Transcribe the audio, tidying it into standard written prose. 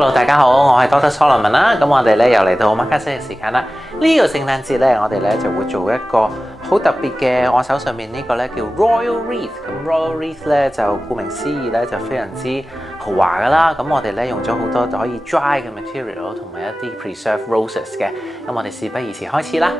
Hello， 大家好，我係 121220royal SOLOMON 啦。咁我哋咧又嚟到 OMAKASE 嘅時間啦。呢個聖誕節咧，我哋咧就會做一個好特別嘅，我手上面呢個咧叫 Royal wreath。咁 Royal wreath 咧就顧名思義咧就非常之豪華噶啦。咁我哋咧用咗好多可以 dry 嘅 material 同埋一啲 preserved roses 嘅。咁我哋事不宜遲，開始啦。